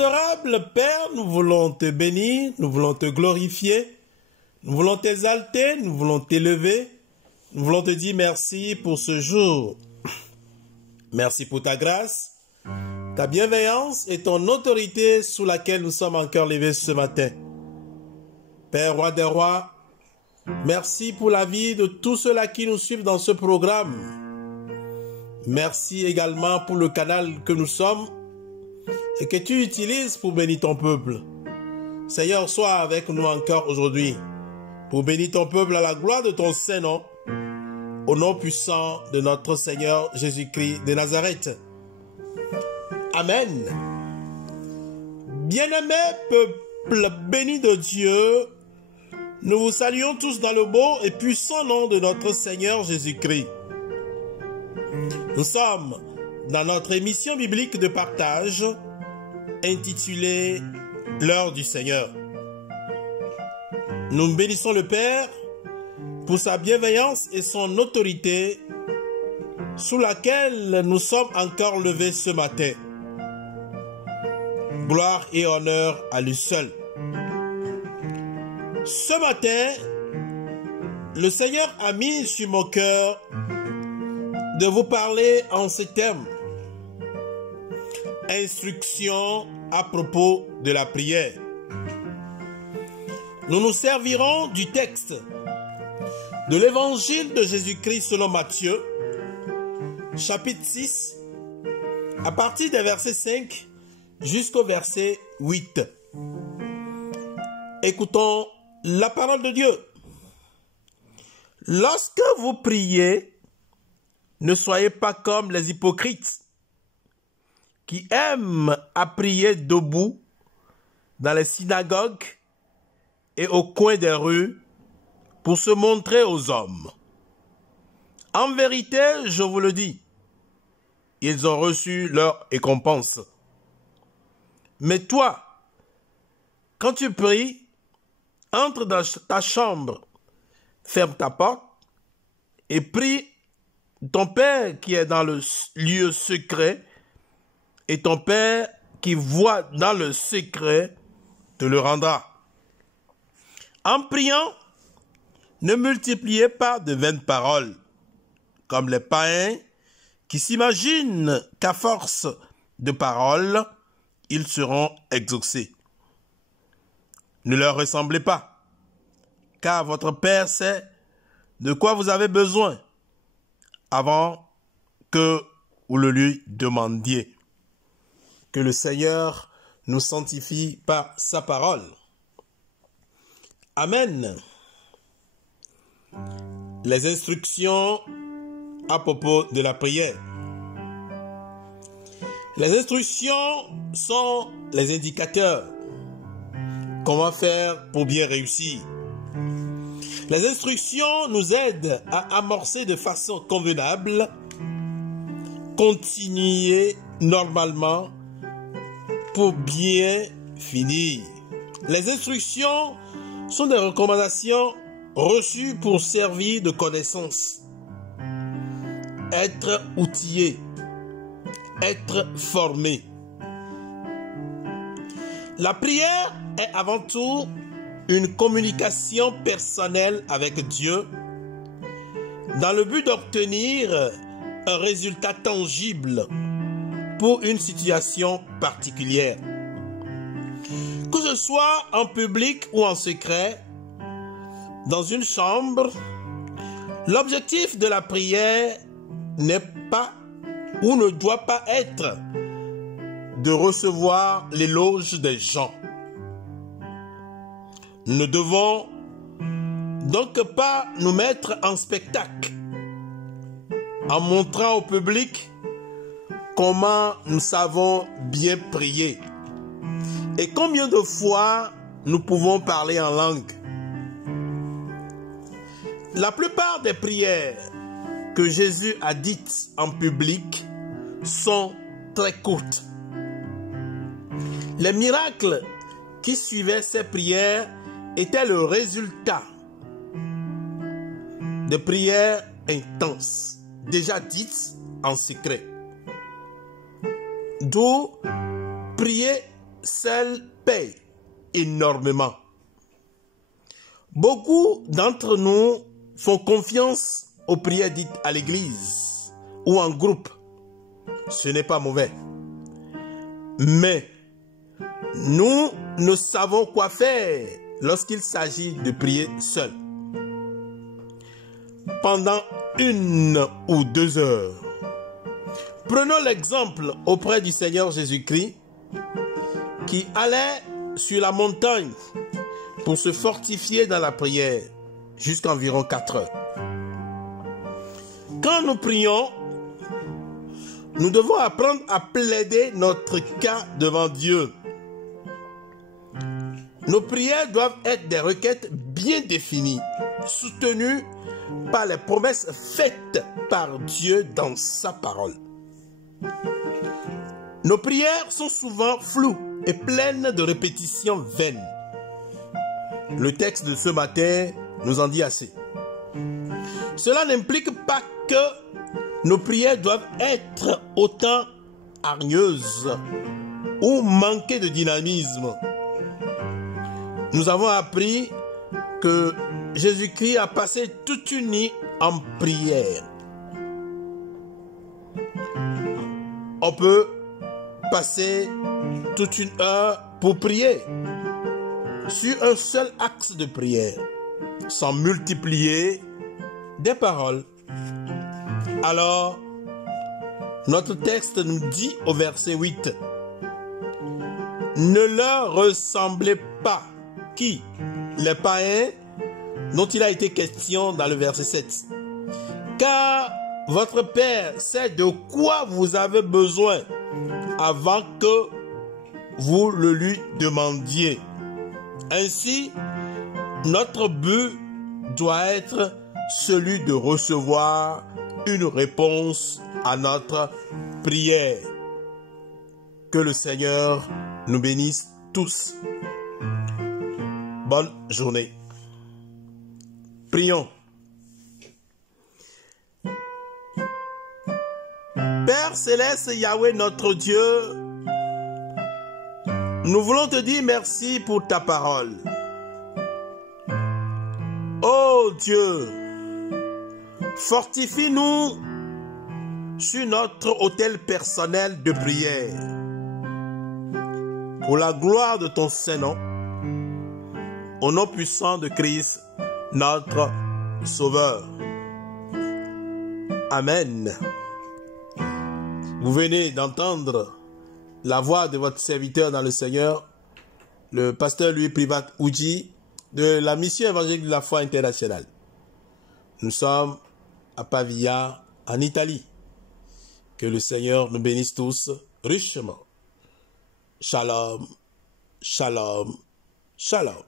Adorable Père, nous voulons te bénir, nous voulons te glorifier, nous voulons t'exalter, nous voulons t'élever, nous voulons te dire merci pour ce jour. Merci pour ta grâce, ta bienveillance et ton autorité sous laquelle nous sommes encore levés ce matin. Père, roi des rois, merci pour la vie de tous ceux-là qui nous suivent dans ce programme. Merci également pour le canal que nous sommes et que tu utilises pour bénir ton peuple. Seigneur, sois avec nous encore aujourd'hui pour bénir ton peuple à la gloire de ton Saint-Nom, au nom puissant de notre Seigneur Jésus-Christ de Nazareth. Amen. Bien-aimé peuple béni de Dieu, nous vous saluons tous dans le beau et puissant nom de notre Seigneur Jésus-Christ. Nous sommes dans notre émission biblique de partage intitulée « L'heure du Seigneur ». Nous bénissons le Père pour sa bienveillance et son autorité sous laquelle nous sommes encore levés ce matin. Gloire et honneur à lui seul. Ce matin, le Seigneur a mis sur mon cœur de vous parler en ces termes. Instruction à propos de la prière. Nous nous servirons du texte de l'évangile de Jésus-Christ selon Matthieu, chapitre 6, à partir des versets 5 jusqu'au verset 8. Écoutons la parole de Dieu. Lorsque vous priez, ne soyez pas comme les hypocrites qui aiment à prier debout dans les synagogues et au coin des rues pour se montrer aux hommes. En vérité, je vous le dis, ils ont reçu leur récompense. Mais toi, quand tu pries, entre dans ta chambre, ferme ta porte et prie ton Père qui est dans le lieu secret, et ton Père qui voit dans le secret te le rendra. En priant, ne multipliez pas de vaines paroles, comme les païens qui s'imaginent qu'à force de paroles, ils seront exaucés. Ne leur ressemblez pas, car votre Père sait de quoi vous avez besoin avant que vous le lui demandiez. Que le Seigneur nous sanctifie par sa parole. Amen. Les instructions à propos de la prière. Les instructions sont les indicateurs. Comment faire pour bien réussir? Les instructions nous aident à amorcer de façon convenable, continuer normalement pour bien finir. Les instructions sont des recommandations reçues pour servir de connaissance, être outillé, être formé. La prière est avant tout une communication personnelle avec Dieu dans le but d'obtenir un résultat tangible pour une situation particulière. Que ce soit en public ou en secret, dans une chambre, l'objectif de la prière n'est pas ou ne doit pas être de recevoir l'éloge des gens. Nous ne devons donc pas nous mettre en spectacle en montrant au public comment nous savons bien prier et combien de fois nous pouvons parler en langue. La plupart des prières que Jésus a dites en public sont très courtes. Les miracles qui suivaient ces prières étaient le résultat de prières intenses, déjà dites en secret. D'où prier seul paie énormément. Beaucoup d'entre nous font confiance aux prières dites à l'église ou en groupe. Ce n'est pas mauvais. Mais nous ne savons quoi faire lorsqu'il s'agit de prier seul. Pendant 1 ou 2 heures. Prenons l'exemple auprès du Seigneur Jésus-Christ qui allait sur la montagne pour se fortifier dans la prière jusqu'à environ 4 heures. Quand nous prions, nous devons apprendre à plaider notre cas devant Dieu. Nos prières doivent être des requêtes bien définies, soutenues par les promesses faites par Dieu dans sa parole. Nos prières sont souvent floues et pleines de répétitions vaines. Le texte de ce matin nous en dit assez. Cela n'implique pas que nos prières doivent être autant hargneuses ou manquer de dynamisme. Nous avons appris que Jésus-Christ a passé toute une nuit en prière. On peut passer toute une heure pour prier sur un seul axe de prière, sans multiplier des paroles. Alors, notre texte nous dit au verset 8, « Ne leur ressemblez pas. » Qui? Les païens dont il a été question dans le verset 7. « Car votre Père sait de quoi vous avez besoin avant que vous le lui demandiez. » Ainsi, notre but doit être celui de recevoir une réponse à notre prière. Que le Seigneur nous bénisse tous. Bonne journée. Prions. Père céleste Yahweh notre Dieu, nous voulons te dire merci pour ta parole. Oh Dieu, fortifie-nous sur notre autel personnel de prière. Pour la gloire de ton Saint-Nom, au nom puissant de Christ, notre Sauveur. Amen. Vous venez d'entendre la voix de votre serviteur dans le Seigneur, le pasteur Louis Privat Oudji, de la mission évangélique de la foi internationale. Nous sommes à Pavia, en Italie. Que le Seigneur nous bénisse tous richement. Shalom, shalom, shalom.